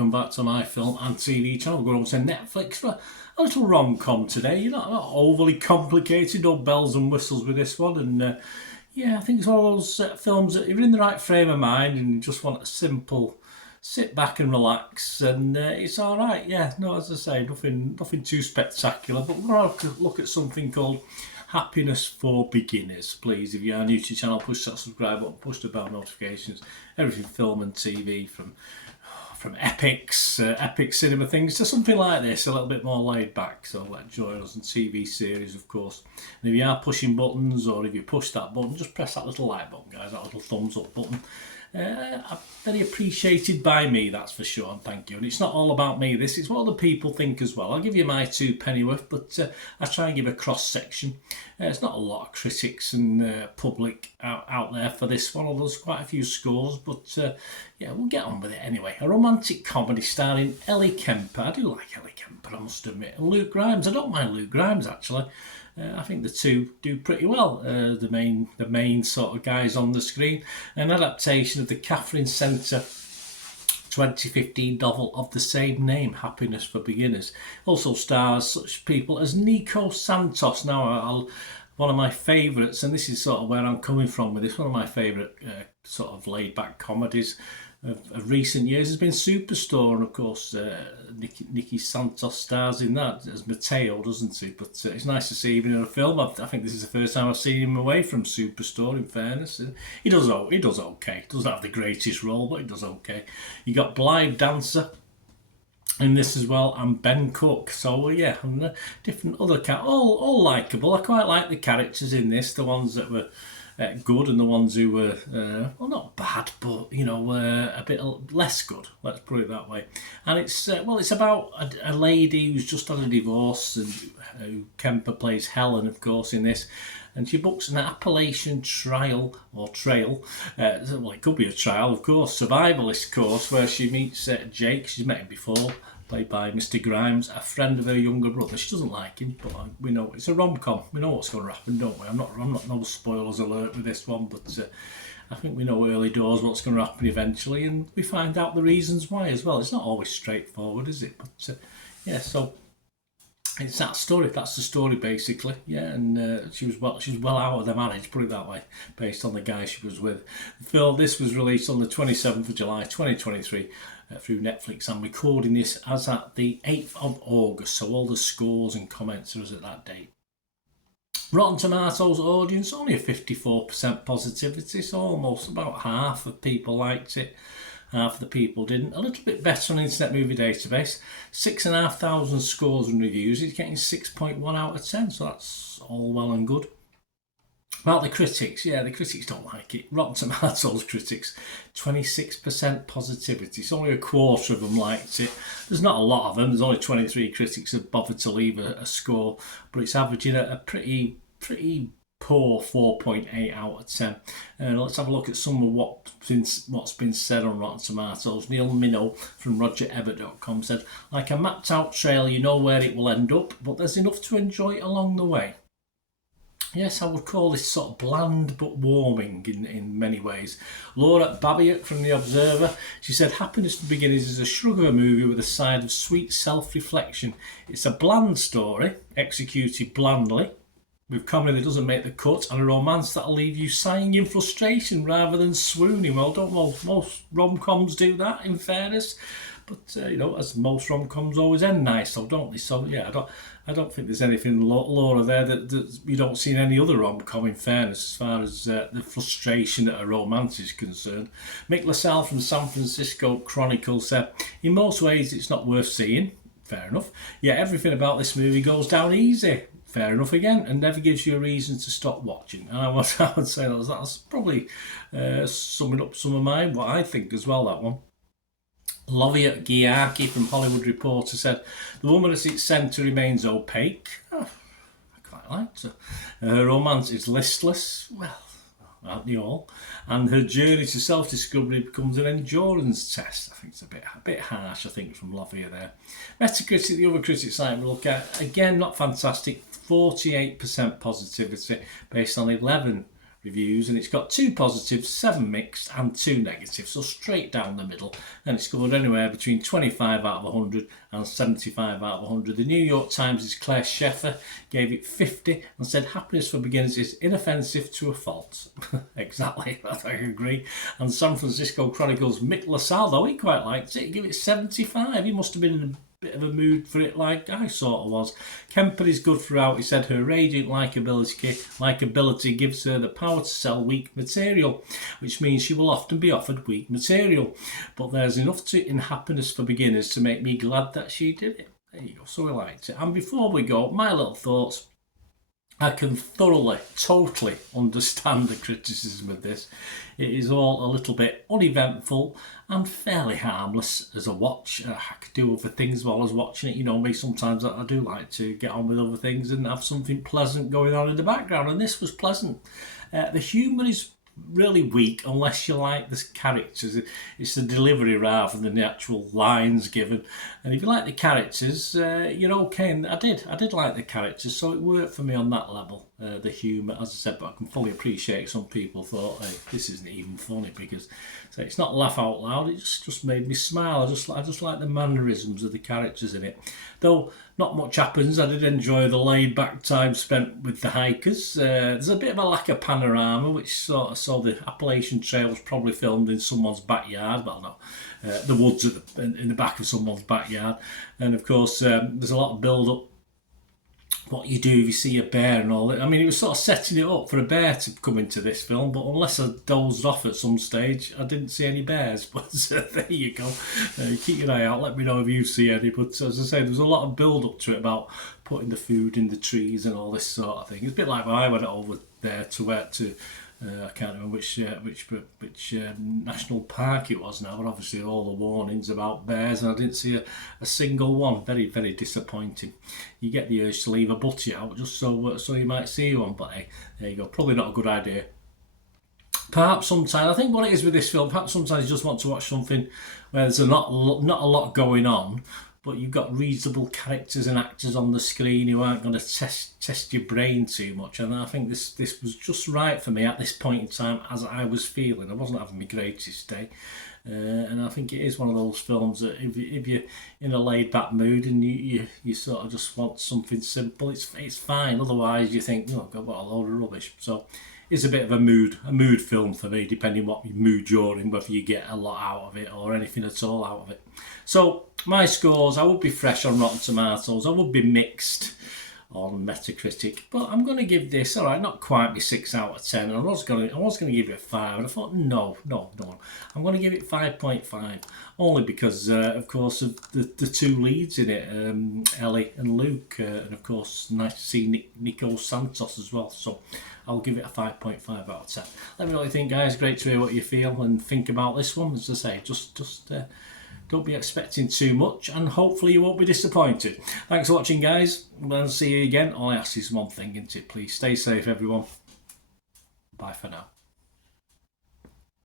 welcome back to my film and TV channel. We're going over to Netflix for a little rom-com today. You're not overly complicated, no bells and whistles with this one. And yeah, I think it's one of those films that you're in the right frame of mind and you just want a simple sit back and relax, and it's all right. Yeah, no, as I say, nothing too spectacular. But we're going to look at something called Happiness for Beginners. Please, if you are new to the channel, push that subscribe button, push the bell notifications. Everything film and TV, from epics, epic cinema things to something like this, a little bit more laid back. So join us in TV series, of course. And if you are pushing buttons, or if you push that button, just press that little like button, guys, that little thumbs up button. Very appreciated by me, that's for sure, and thank you. And it's not all about me, this is what other people think as well. I'll give you my 2 pennyworth, but I try and give a cross section. There's not a lot of critics and public out there for this one, although there's quite a few scores, but yeah, we'll get on with it anyway. A romantic comedy starring Ellie Kemper. I do like Ellie Kemper, I must admit, and Luke Grimes. I don't mind Luke Grimes, actually. I think the two do pretty well. The main sort of guys on the screen. An adaptation of the Catherine Centre 2015 novel of the same name, Happiness for Beginners. Also stars such people as Nico Santos. Now, one of my favourites, and this is sort of where I'm coming from with this, one of my favourite sort of laid-back comedies of recent years has been Superstore, and of course Nicky Santos stars in that as Mateo, doesn't he? But it's nice to see him in a film. I think this is the first time I've seen him away from Superstore, in fairness. He does okay. Doesn't have the greatest role, but he does okay. You got Blythe Dancer in this as well, and Ben Cook. So yeah, and different other all likeable. I quite like the characters in this, the ones that were good and the ones who were well, not bad, but you know, a bit less good, let's put it that way. And it's it's about a lady who's just had a divorce, and who Kemper plays Helen, of course, in this, and she books an Appalachian trail, well, it could be a trial, of course, survivalist course, where she meets Jake. She's met him before, played by Mr. Grimes, a friend of her younger brother. She doesn't like him, but we know it's a rom-com. We know what's going to happen, don't we? I'm not no spoilers alert with this one, but I think we know early doors what's going to happen eventually, and we find out the reasons why as well. It's not always straightforward, is it? But yeah, so it's that story. That's the story, basically. Yeah, and she's well out of the marriage, put it that way, based on the guy she was with. This was released on the 27th of July 2023 through Netflix. I'm recording this as at the 8th of August, so all the scores and comments are as at that date. Rotten Tomatoes audience, only a 54% positivity, so almost about half of people liked it. Half of the people didn't. A little bit better on Internet Movie Database. 6,500 scores and reviews. It's getting 6.1 out of 10, so that's all well and good. About the critics, yeah, the critics don't like it. Rotten Tomatoes critics, 26% positivity. It's only a quarter of them liked it. There's not a lot of them. There's only 23 critics that bothered to leave a score, but it's averaging at a pretty poor 4.8 out of 10. Let's have a look at some of what's been said on Rotten Tomatoes. Neil Minow from RogerEbert.com said, like a mapped out trail, you know where it will end up, but there's enough to enjoy along the way. Yes, I would call this sort of bland but warming in many ways. Laura Babiak from The Observer, she said, Happiness for Beginners is a shrug of a movie with a side of sweet self-reflection. It's a bland story, executed blandly, with comedy that doesn't make the cut, and a romance that'll leave you sighing in frustration rather than swooning. Well, don't most rom-coms do that, in fairness? But, you know, as most rom-coms always end nice, so don't they? So, yeah, I don't think there's anything, Laura, there that you don't see in any other rom-com, in fairness, as far as the frustration that a romance is concerned. Mick LaSalle from San Francisco Chronicle said, in most ways it's not worth seeing. Fair enough. Yet everything about this movie goes down easy. Fair enough again, and never gives you a reason to stop watching. And I would say that's probably summing up some of what I think as well, that one. Lovia Giaki from Hollywood Reporter said, the woman at its centre remains opaque. Oh, I quite liked her. Her romance is listless. Well, aren't you all? And her journey to self-discovery becomes an endurance test. I think it's a bit harsh, I think, from Lovia there. Metacritic, the other critics site we look at, again, not fantastic. 48% positivity based on 11 reviews, and it's got 2 positives, 7 mixed and 2 negatives, so straight down the middle, and it's scored anywhere between 25 out of 100 and 75 out of 100. The New York Times' Claire Scheffer gave it 50 and said happiness for beginners is inoffensive to a fault. Exactly, I agree. And San Francisco Chronicles' Mick LaSalle, though he quite liked it, he gave it 75. He must have been in a bit of a mood for it like I sort of was. Kemper is good throughout. He said her radiant likability gives her the power to sell weak material, which means she will often be offered weak material. But there's enough in happiness for beginners to make me glad that she did it. There you go, so we liked it. And before we go, my little thoughts. I can thoroughly, totally understand the criticism of this. It is all a little bit uneventful and fairly harmless as a watch. I could do other things while I was watching it. You know me, sometimes I do like to get on with other things and have something pleasant going on in the background, and this was pleasant. The humour is really weak unless you like the characters. It's the delivery rather than the actual lines given, and if you like the characters, you're okay. And I did like the characters, so it worked for me on that level. The humour, as I said, but I can fully appreciate some people thought, hey, this isn't even funny, because so it's not laugh out loud, it just made me smile. I just like the mannerisms of the characters in it, though not much happens. I did enjoy the laid back time spent with the hikers. There's a bit of a lack of panorama, which sort of saw the Appalachian Trail was probably filmed in someone's backyard. Well, no, the woods in the back of someone's backyard, and of course there's a lot of build up. What you do if you see a bear and all that. I mean, it was sort of setting it up for a bear to come into this film, but unless I dozed off at some stage, I didn't see any bears. But there you go. Keep your eye out. Let me know if you see any. But as I say, there was a lot of build up to it about putting the food in the trees and all this sort of thing. It's a bit like when I went over there to I can't remember which national park it was now, but obviously all the warnings about bears, and I didn't see a single one. Very, very disappointing. You get the urge to leave a butty out just so you might see one, but hey, there you go. Probably not a good idea. Perhaps sometimes, I think what it is with this film, perhaps sometimes you just want to watch something where there's not a lot going on, but you've got reasonable characters and actors on the screen who aren't going to test your brain too much. And I think this was just right for me at this point in time, as I was feeling. I wasn't having my greatest day. And I think it is one of those films that if you're in a laid back mood and you sort of just want something simple, it's fine. Otherwise you think, oh God, what a load of rubbish. So it's a bit of a mood film for me, depending what mood you're in, whether you get a lot out of it or anything at all out of it. So my scores, I would be fresh on Rotten Tomatoes, I would be mixed on Metacritic, but I'm going to give this, all right, not quite be 6 out of 10. I was going to give it a 5, and I thought no, I'm going to give it 5.5, only because of course of the two leads in it, Ellie and Luke, and of course nice to see Nico Santos as well. So I'll give it a 5.5 out of 10. Let me know what you think, guys. Great to hear what you feel and think about this one. As I say, just don't be expecting too much, and hopefully you won't be disappointed. Thanks for watching, guys. I'll see you again. All I ask is one thing, isn't it? Please stay safe, everyone. Bye for now.